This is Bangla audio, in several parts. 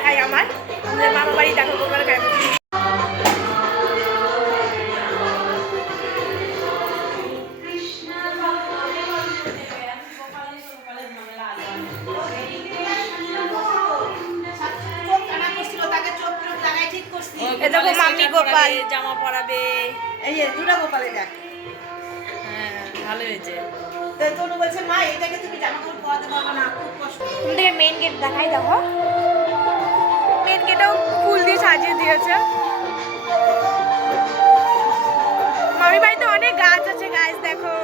দেখাই আমার। মামা বাড়ি দেখা করবার দেখো। মাম্মি গোপাল। জামা পরাবে। এই দুটা গোপালে দেখ। হ্যাঁ ভালো হয়েছে। তো তনু বলছে মা এটাকে তুমি জামা কাপড় পরাতে না খুব কষ্ট। তুমি মেন গেট দেখাই দেখো। সাজিয়ে দিয়েছে। মামি বাড়িতে অনেক গাছ আছে গাছ দেখো।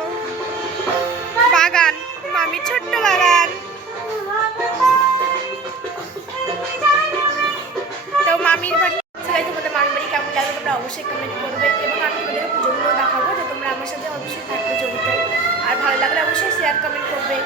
বাগান মামির ছোট্ট বাগান। তো মামির বাড়ি তোমাদের মামির বাড়ি কেমন লাগবে তোমরা অবশ্যই কমেন্ট করবে এবং আমি তোমাদেরকে পুজোগুলো দেখাবো, তো তোমরা আমার সাথে অবশ্যই থাকবে জড়িত আর ভালো লাগলে অবশ্যই শেয়ার কমেন্ট করবে।